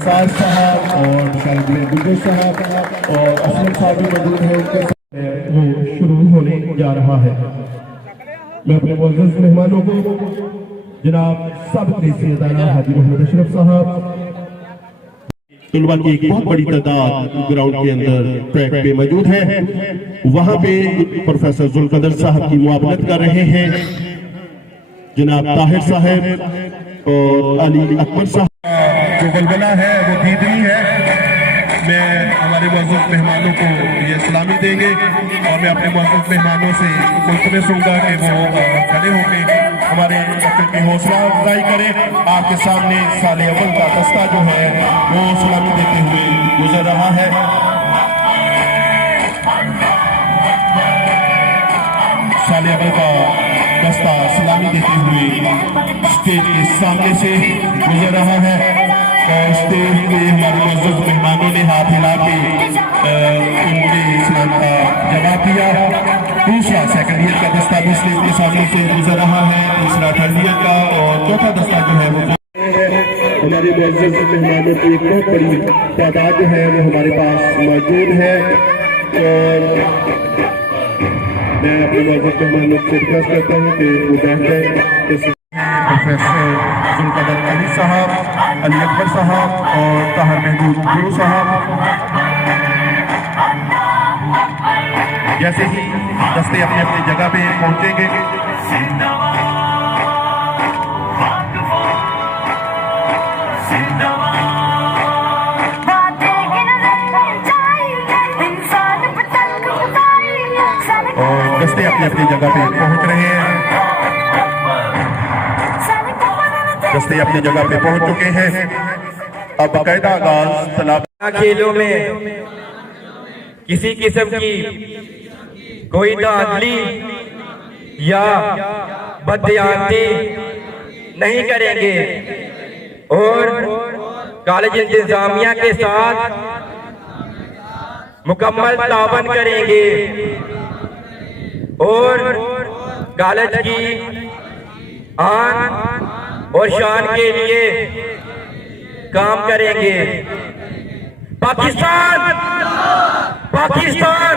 सार साहब और गुजर साहब और असलम साहब भी मौजूद हैं। उनके वो शुरू होने जा रहा है। मैं अपने मुआज़ मेहमानों को जनाब रईसी अदारा हाजी मोहम्मद अशरफ साहब। तलबा की एक बहुत बड़ी तादाद ग्राउंड के अंदर ट्रैक पे मौजूद है। वहाँ पे प्रोफेसर जुलकदर साहब की मुआवनत कर रहे हैं। जनाब ताहिर साहब और अली अकबर साहब। जो बलबला है, वो दीदनी है। मैं हमारे मौजूद मेहमानों को ये सलामी देंगे और मैं अपने मौजूद मेहमानों से मुल्तमस होगा कि वो खड़े होकर हमारे की हौसला अफजाई करें। आपके सामने साल अव्वल का दस्ता जो है, वो सलामी देते हुए गुजर रहा है। साल अव्वल का दस्ता सलामी देते हुए स्टेज के सामने से गुजर रहा है। और स्टेज पे हमारे मौजूद मेहमानों ने हाथ हिला के उनके सलाम का जवाब दिया दूसरा सेकंड का दस्ता स्टेज के सामने से गुजर रहा है तीसरा थर्ड ईयर का और चौथा दस्ता जो है वो हमारे मौजूद मेहमानों की एक बहुत बड़ी तादाद है, वो हमारे पास मौजूद है। और मैं अपने मौजूद मेहमानों से रिक्वेस्ट करता हूँ कि वो इस प्रोफेसर जुलकदर साहब अली अकबर साहब और ताहर महबूब गुरु साहब। जैसे ही दस्ते अपनी अपनी जगह पे पहुँचेंगे, और दस्ते अपनी अपनी जगह पे पहुँच रहे हैं। दस्ते अपनी जगह पे पहुँच चुके हैं। अब बाकायदा आगाज़ तालाब खेलों में किसी किस्म की कोई धांधली या बदयांती नहीं करेंगे। और कॉलेज इंतजामिया के साथ मुकम्मल तावन करेंगे। और कॉलेज की आन और शान के लिए काम करेंगे। पाकिस्तान! पाकिस्तान!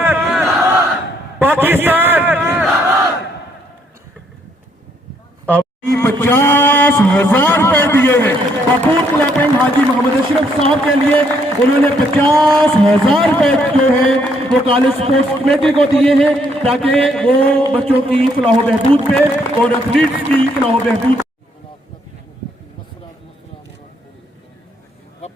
पाकिस्तान! अभी पचास हज़ार रुपए दिए हैं। कपूर क्लबिंग हाजी मोहम्मद अशरफ साहब के लिए उन्होंने पचास हज़ार रुपए जो है। वो कॉलेज स्पोर्ट्स कमेटी को दिए हैं ताकि वो बच्चों की फलाह बहबूद पे और एथलीट्स की फलाह बहबूद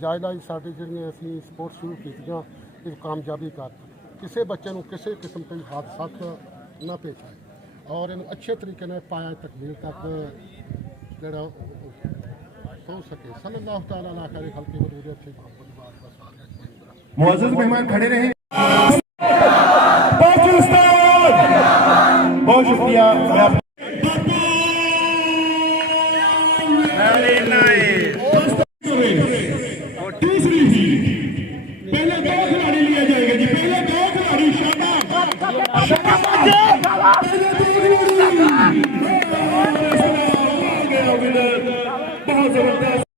ਜਾਇਲਾ ਸਾਡੇ ਜਿਹੜੀਆਂ ਅਸੀਂ ਸਪੋਰਟਸ ਸ਼ੁਰੂ ਕੀਤੀਆਂ ਇਸ ਕਾਮਯਾਬੀ ਕਾਰਨ ਕਿਸੇ ਬੱਚੇ ਨੂੰ ਕਿਸੇ ਕਿਸਮ ਕੋਈ ਹਾਦਸਾ ਨਾ ਪੇਚਾਏ ਔਰ ਇਹਨੂੰ ਅੱਛੇ ਤਰੀਕੇ ਨਾਲ ਪਾਇਆ ਤਕਮੀਲ ਤੱਕ ਜਿਹੜਾ ਹੋ ਸਕੇ ਸੱਲੱਲਾਹੁ ਤਾਲਾ ਅਲੈਹ ਖਲਕੀ ਵਜੂਦ ਅੱਛੀ ਮੁਅੱਜ਼ਜ਼ ਮਹਿਮਾਨ ਖੜੇ ਰਹੇ बहुत ज़बरदस्त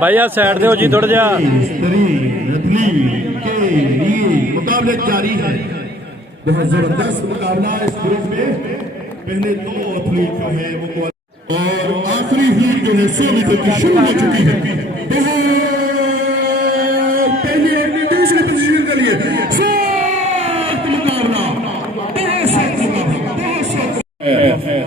भैया साइड दो जी थोड़ा जा मुकाबले जारी है बहुत ज़बरदस्त मुकाबला इस ग्रुप में। पहले दो एथलीट जो है, वो और आखिरी हीट जो है सोलह की शुरू हो चुकी है।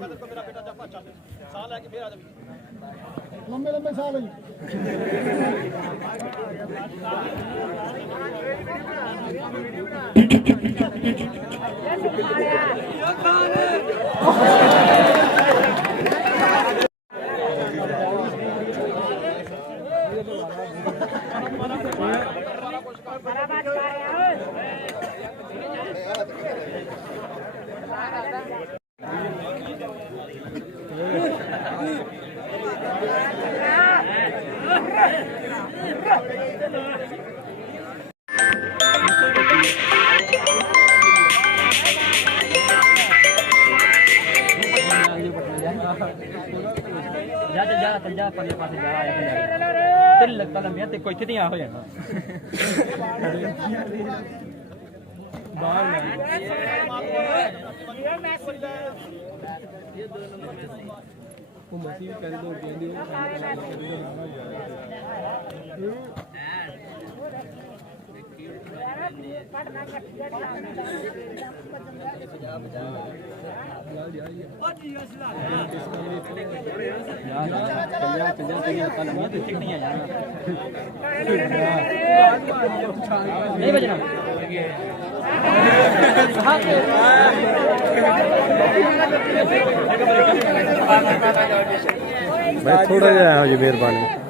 बेटा जब अच्छा चालीस साल है कि मेरा लंबे लंबे साल है। ਪੰਜਾ ਪਰਲੇ ਪਾਸੇ ਜਾ ਆਇਆ ਤੇ ਲੱਤਾਂ ਇੱਥੇ ਨਹੀਂ ਹੋ ਜਾਣਾ ਉਹ ਮਸੀਹ ਕਹਿੰਦੇ ਹੋ ਕਹਿੰਦੇ ਹੋ नहीं बजना भाई थोड़ा जा मेहरबानी।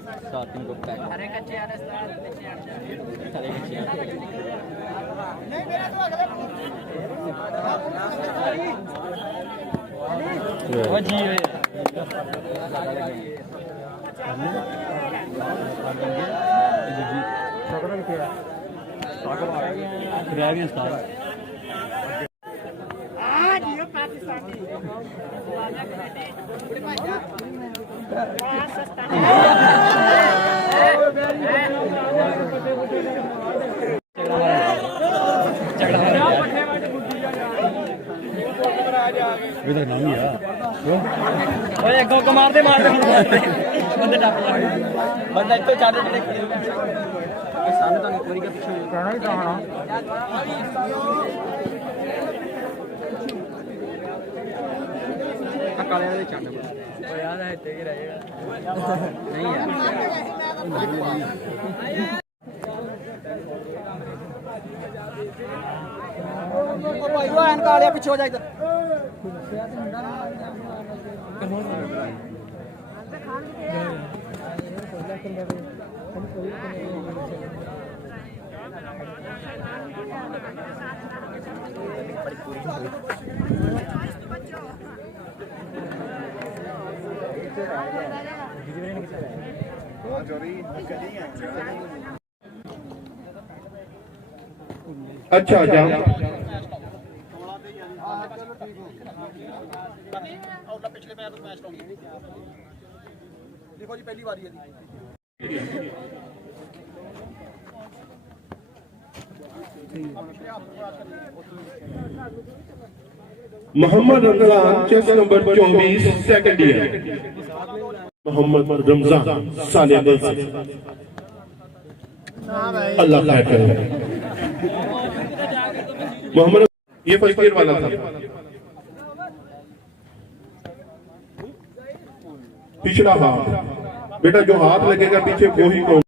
ਮਿੱਟੀ ਖਾ वेरी ਚਲੋ ਜੀ ਤੇਰੇ ਨੂੰ ਆ ਕਿਆ ਕਰ ਦੇਖ ਆ ਕਿੱਥੋਂ ਮਾਰੀ ਆ ਗਿਆ ਇਹ ਨਹੀਂ ਉਹ ਵਾਹ ਯਾਰ ਕਮਾਲ ਹੈ ਕਮਾਲ ਆਲਾ ਯਾਰ ਆਲਾ ਸਟਾਰਟਿੰਗ ਤੋਂ ਪੈਕ ਹਰੇ ਕੱਚੇ ਆ ਇਹ ਨਾਮ ਹੀ ਆ। ਓਏ ਅੱਗੋਂ ਕਮਾਰ ਮਾਰਦੇ ਬੰਦੇ ਟੱਪ ਬੰਦਾ ਇੱਥੋਂ ਚਾਰ ਜਣੇ ਖੜੇ ਹੋ ਗਏ ਸਾਹਮਣੇ ਤੁਹਾਨੂੰ ਕੋਈ ਕਾ ਪਿੱਛੇ। ਕਹਿਣਾ ਹੀ ਕਹਾਣਾ ਕਾਲਿਆਂ ਦੇ ਚੰਡ ਓ ਇੱਥੇ ਹੀ ਰਹੇਗਾ। ਨਹੀਂ ਯਾਰ। ਭਾਈ ਉਹ ਐਨਕ ਵਾਲਿਆ ਪਿੱਛੇ ਹੋ ਜਾ ਇੱਧਰ। अच्छा जाम ਪਿਛਲੇ ਮੈਚ ਤੋਂ ਮੈਚ ਲਾਉਂਗੇ ਦੇਖੋ ਜੀ ਪਹਿਲੀ ਵਾਰੀ ਹੈ ਜੀ मोहम्मद रमजान चेस नंबर चौबीस second year Mohammad Ramzan Sania girls Allah खैर करे मोहम्मद ये फर्स्ट ईयर वाला था पिछड़ा हाथ। बेटा जो हाथ लगेगा पीछे वो ही कौन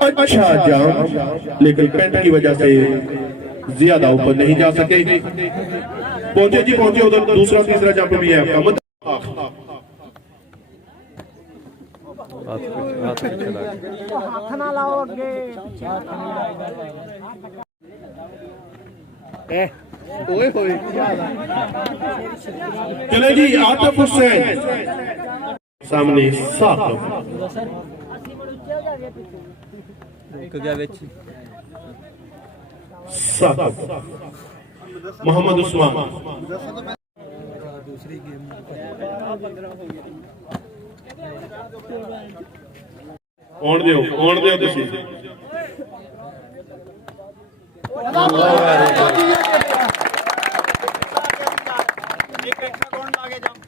अच्छा जाओ लेकिन पेंट की वजह से ज़्यादा ऊपर नहीं जा सके। पहुँचे जी पहुँचे उधर दूसरा तीसरा जंप भी है आपका। हाथ ना लाओ आगे ओए होए। चलेगी आतिफ हुसैन। सामने सात लोग। मोहम्मद उस्मान। दूसरी गेम एक एक्स्ट्रा कौन लागे जाम